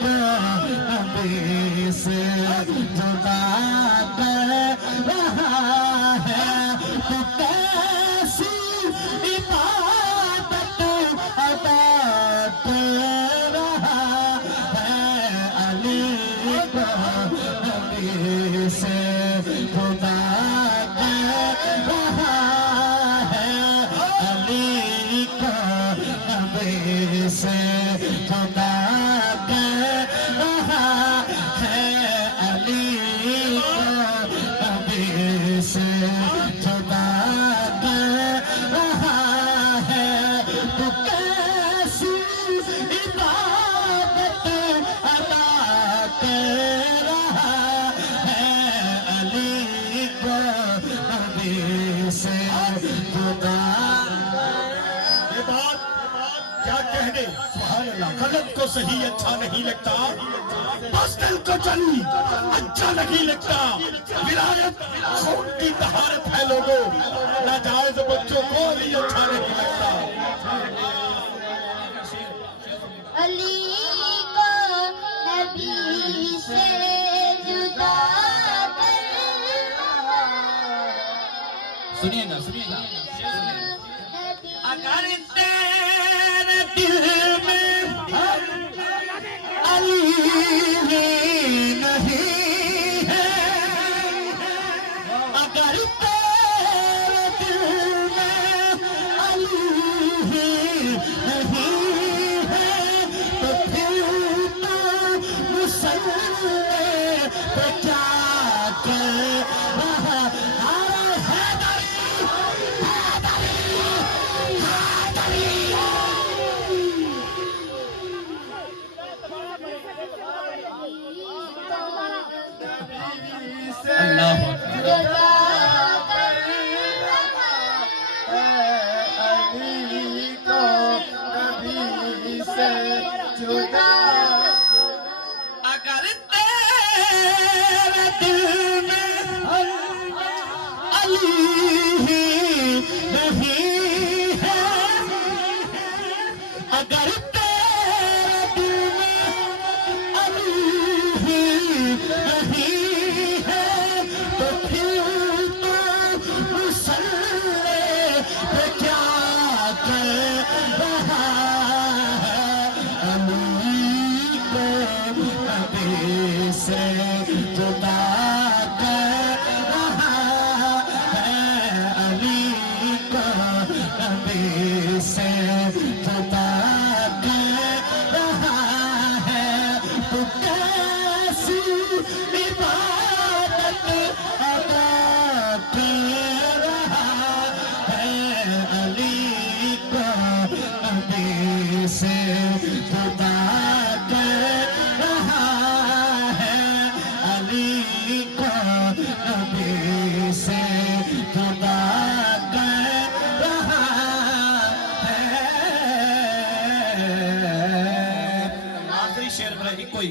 को नबी से जुदा कर रहा है। तो कैसी इबादत अदा कर रहा है अली को नबी से जुदा कर रहा है अली को नबी से जुदा कर रहा है अली को नबी से जुदा कर रहा है। तो कैसी इबादत अदा कर रहा है अली को नबी से जुदा। ये बात क्या कहने, गलत को सही अच्छा नहीं लगता, बस दिल को चली अच्छा नहीं लगता। विलायत खून की तहारत है लोगों, नाजायज बच्चों को भी अच्छा नहीं लगता। अली को नबी से जुदा कर रहा है। सुनिएगा सुनिएगा। अगर तेरे दिल में अली नहीं है, अगर तेरे दिल में अली नहीं है, तो फिर तो मुसल्ले पे क्या कर रहा अल्लाह जुदा कर रहा अली को नबी से जुदा। अगर तेरे दिल में अली नहीं है, अगर तेरे दिल में अली नहीं है, तो फिर तो मुसल्ले पे क्या कर रहा है अली को नबी से जुदा कर रहा है अली को नबी से जुदा कर रहा है। तो कैसी इबादत अदा कर रहा है अली को नबी से जुदा कर रहा है अली को नबी से जुदा कर रहा है। आखिरी शेर में ही कोई